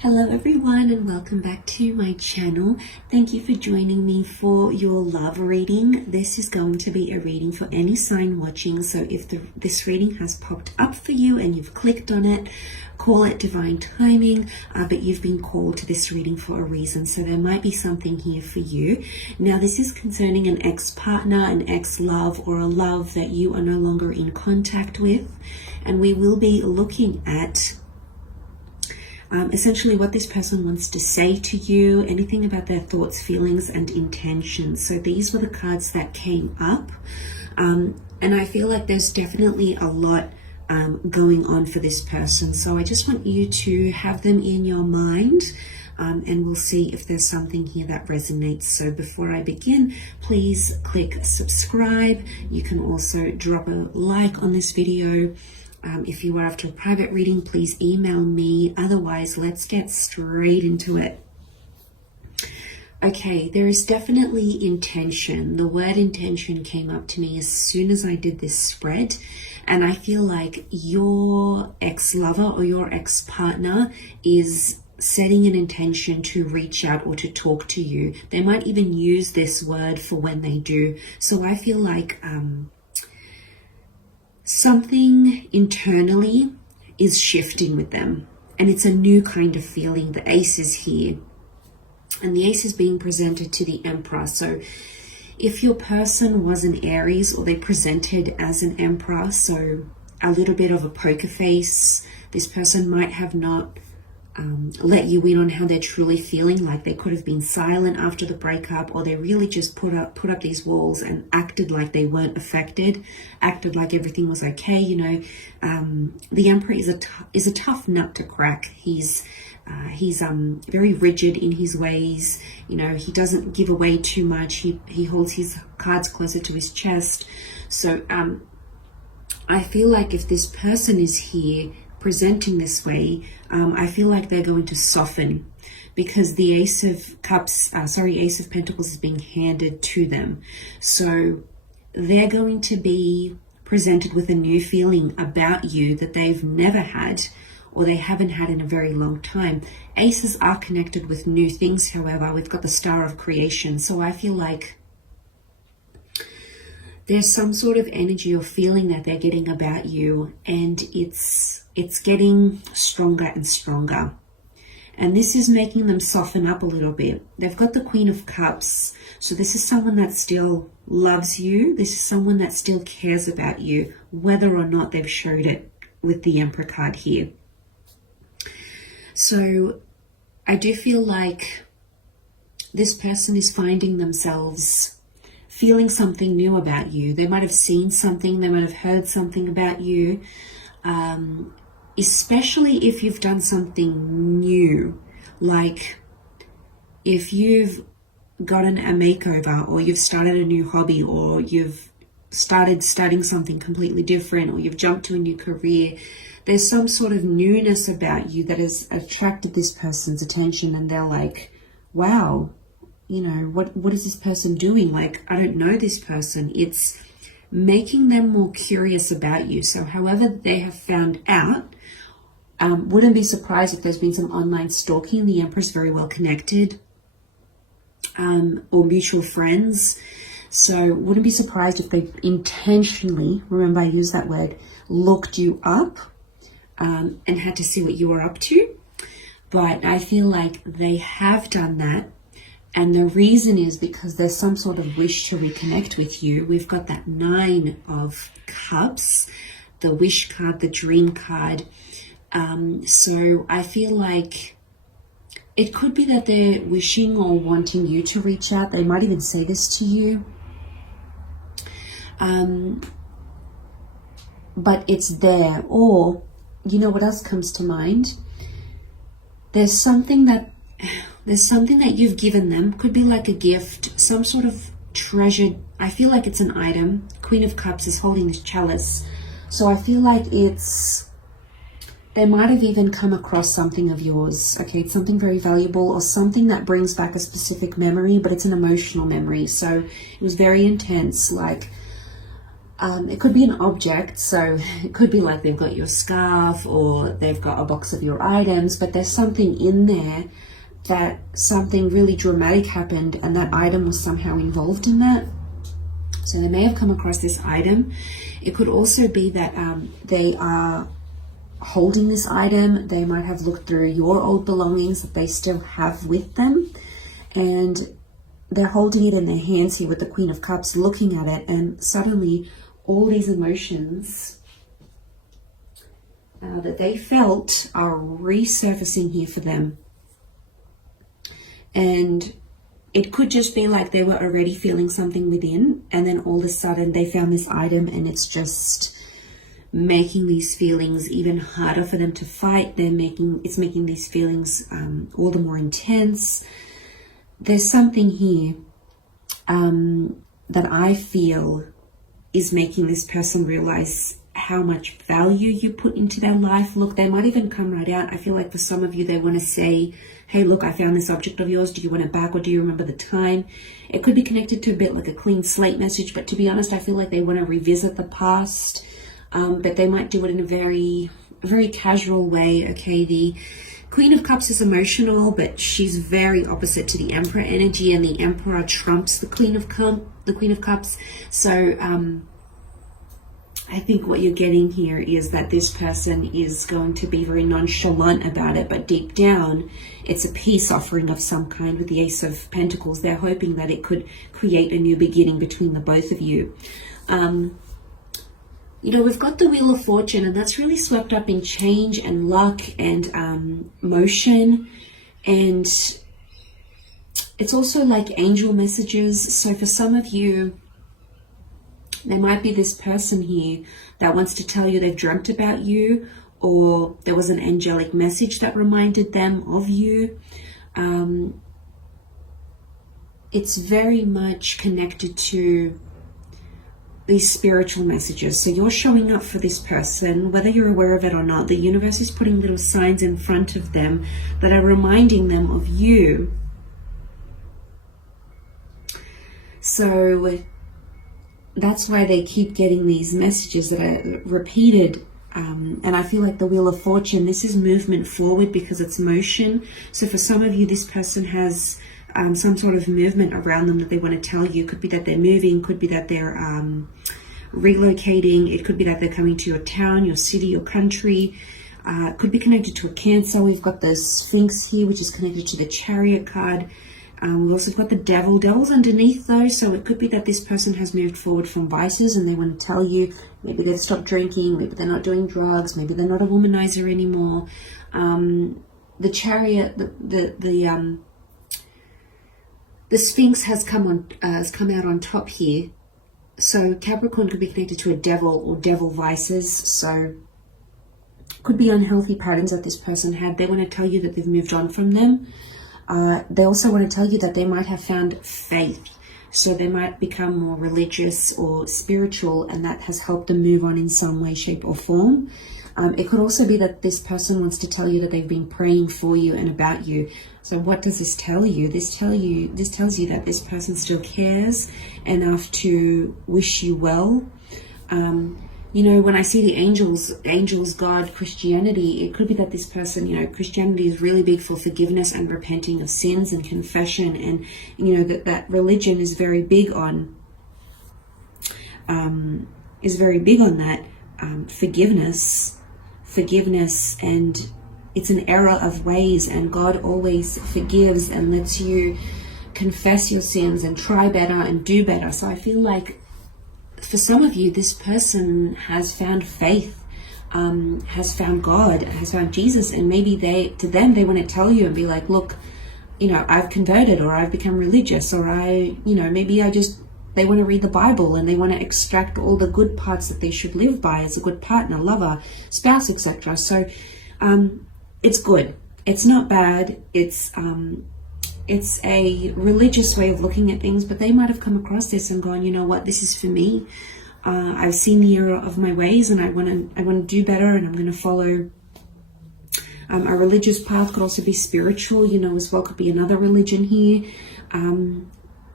Hello everyone and welcome back to my channel. Thank you for joining me for your love reading. This is going to be a reading for any sign watching. So if this reading has popped up for you and you've clicked on it, call it divine timing, but you've been called to this reading for a reason. So there might be something here for you. Now this is concerning an ex-partner, an ex-love, or a love that you are no longer in contact with. And we will be looking at essentially what this person wants to say to you, anything about their thoughts, feelings, and intentions. So these were the cards that came up. And I feel like there's definitely a lot going on for this person. So I just want you to have them in your mind. And we'll see if there's something here that resonates. So before I begin, please click subscribe. You can also drop a like on this video. If you are after a private reading, please email me. Otherwise, let's get straight into it. Okay, there is definitely intention. The word intention came up to me as soon as I did this spread. And I feel like your ex-lover or your ex-partner is setting an intention to reach out or to talk to you. They might even use this word for when they do. So I feel like something internally is shifting with them, and it's a new kind of feeling. The ace is here, and the ace is being presented to the emperor. So if your person was an Aries, or they presented as an emperor, so a little bit of a poker face, this person might have not let you in on how they're truly feeling. Like they could have been silent after the breakup, or they really just put up these walls and acted like they weren't affected, acted like everything was okay. You know, the emperor is a tough nut to crack. He's very rigid in his ways. You know, he doesn't give away too much. He holds his cards closer to his chest. So I feel like if this person is here presenting this way, I feel like they're going to soften, because the Ace of Pentacles is being handed to them. So they're going to be presented with a new feeling about you that they've never had, or they haven't had in a very long time. Aces are connected with new things, however. We've got the Star of Creation. So I feel like there's some sort of energy or feeling that they're getting about you, and it's getting stronger and stronger. And this is making them soften up a little bit. They've got the Queen of Cups. So this is someone that still loves you. This is someone that still cares about you, whether or not they've showed it with the Emperor card here. So I do feel like this person is finding themselves feeling something new about you. They might have seen something, they might have heard something about you, especially if you've done something new, like if you've gotten a makeover, or you've started a new hobby, or you've started studying something completely different, or you've jumped to a new career. There's some sort of newness about you that has attracted this person's attention, and they're like, wow, you know, what is this person doing? Like, I don't know this person. It's making them more curious about you. So however they have found out, wouldn't be surprised if there's been some online stalking. The Emperor's very well connected, or mutual friends. So wouldn't be surprised if they intentionally, remember I use that word, looked you up and had to see what you were up to. But I feel like they have done that. And the reason is because there's some sort of wish to reconnect with you. We've got that Nine of Cups, the wish card, the dream card. So I feel like it could be that they're wishing or wanting you to reach out. They might even say this to you. But it's there. Or, you know what else comes to mind? There's something that you've given them. Could be like a gift, some sort of treasured, I feel like it's an item. Queen of Cups is holding this chalice. So I feel like they might have even come across something of yours. Okay, it's something very valuable, or something that brings back a specific memory, but it's an emotional memory. So it was very intense. Like, It could be an object, so it could be like they've got your scarf or they've got a box of your items, but there's something in there that something really dramatic happened and that item was somehow involved in that. So they may have come across this item. It could also be that they are holding this item. They might have looked through your old belongings that they still have with them, and they're holding it in their hands here with the Queen of Cups, looking at it, and suddenly all these emotions that they felt are resurfacing here for them. And it could just be like they were already feeling something within, and then all of a sudden they found this item and it's just making these feelings even harder for them to fight. It's making these feelings all the more intense. There's something here that I feel is making this person realize how much value you put into their life. Look, they might even come right out. I feel like for some of you, they want to say, hey, look, I found this object of yours. Do you want it back, or do you remember the time? It could be connected to a bit like a clean slate message, but to be honest, I feel like they want to revisit the past, but they might do it in a very, very casual way. Okay, the Queen of Cups is emotional, but she's very opposite to the Emperor energy, and the Emperor trumps the Queen of Cups. So I think what you're getting here is that this person is going to be very nonchalant about it, but deep down, it's a peace offering of some kind with the Ace of Pentacles. They're hoping that it could create a new beginning between the both of you. You know, we've got the Wheel of Fortune, and that's really swept up in change and luck and motion. And it's also like angel messages. So for some of you, there might be this person here that wants to tell you they've dreamt about you, or there was an angelic message that reminded them of you. It's very much connected to these spiritual messages. So you're showing up for this person, whether you're aware of it or not. The universe is putting little signs in front of them that are reminding them of you. So that's why they keep getting these messages that are repeated. And I feel like the Wheel of Fortune, this is movement forward because it's motion. So for some of you, this person has some sort of movement around them that they want to tell you. Could be that they're moving, could be that they're relocating. It could be that they're coming to your town, your city, your country. Could be connected to a Cancer. We've got the Sphinx here, which is connected to the Chariot card. We've also got the Devil. Devil's underneath though, so it could be that this person has moved forward from vices and they want to tell you maybe they've stopped drinking, maybe they're not doing drugs, maybe they're not a womanizer anymore. The Chariot, the Sphinx has come out on top here. So Capricorn could be connected to a devil or devil vices. So could be unhealthy patterns that this person had. They want to tell you that they've moved on from them. They also want to tell you that they might have found faith. So they might become more religious or spiritual, and that has helped them move on in some way, shape or form. It could also be that this person wants to tell you that they've been praying for you and about you. So what does this tell you? This tells you that this person still cares enough to wish you well. You know, when I see the angels, God, Christianity, it could be that this person, you know, Christianity is really big for forgiveness and repenting of sins and confession. And, you know, that religion is very big on, that forgiveness, and it's an era of ways, and God always forgives and lets you confess your sins and try better and do better. So I feel like for some of you, this person has found faith, has found God, has found Jesus, and maybe they want to tell you and be like, look, you know, I've converted, or I've become religious, or they want to read the Bible and they want to extract all the good parts that they should live by as a good partner, lover, spouse, etc. So it's good. It's not bad. It's a religious way of looking at things, but they might have come across this and gone, you know what, this is for me. I've seen the error of my ways, and I want to do better, and I'm going to follow a religious path. Could also be spiritual, you know, as well. Could be another religion here.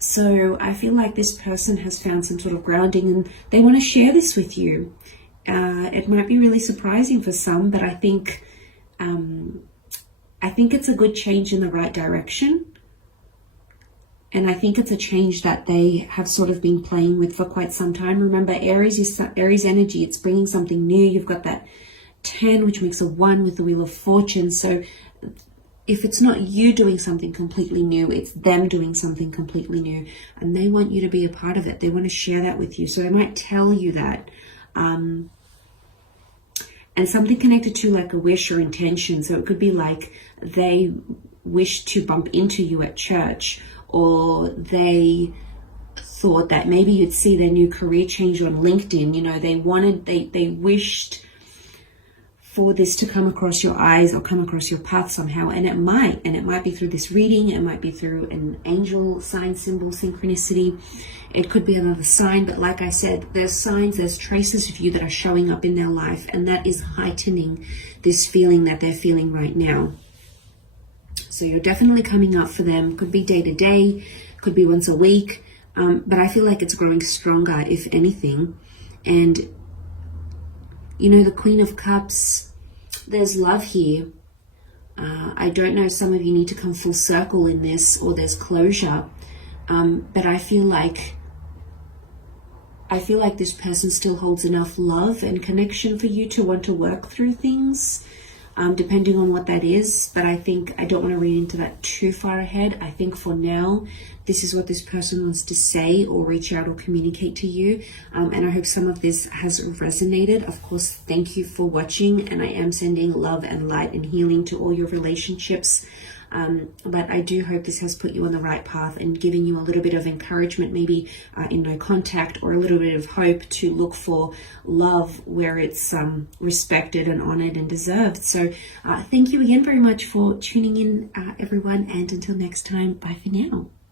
So I feel like this person has found some sort of grounding and they want to share this with you. It might be really surprising for some, but I think it's a good change in the right direction. And I think it's a change that they have sort of been playing with for quite some time. Remember, Aries is Aries energy. It's bringing something new. You've got that 10, which makes a 1 with the Wheel of Fortune. So if it's not you doing something completely new, it's them doing something completely new. And they want you to be a part of it. They want to share that with you. So they might tell you that. And something connected to like a wish or intention. So it could be like they wish to bump into you at church, or they thought that maybe you'd see their new career change on LinkedIn. You know, they wished for this to come across your eyes or come across your path somehow. And it might be through this reading. It might be through an angel sign, symbol, synchronicity. It could be another sign, but like I said, there's signs, there's traces of you that are showing up in their life, and that is heightening this feeling that they're feeling right now. So you're definitely coming up for them. Could be day to day, could be once a week, but I feel like it's growing stronger, if anything. And you know, the Queen of Cups, there's love here. I don't know, some of you need to come full circle in this, or there's closure. But I feel like this person still holds enough love and connection for you to want to work through things, depending on what that is. But I think I don't want to read into that too far ahead. I think for now, this is what this person wants to say or reach out or communicate to you. And I hope some of this has resonated. Of course, thank you for watching. And I am sending love and light and healing to all your relationships. But I do hope this has put you on the right path and giving you a little bit of encouragement, maybe in no contact, or a little bit of hope to look for love where it's respected and honored and deserved. So thank you again very much for tuning in, everyone. And until next time, bye for now.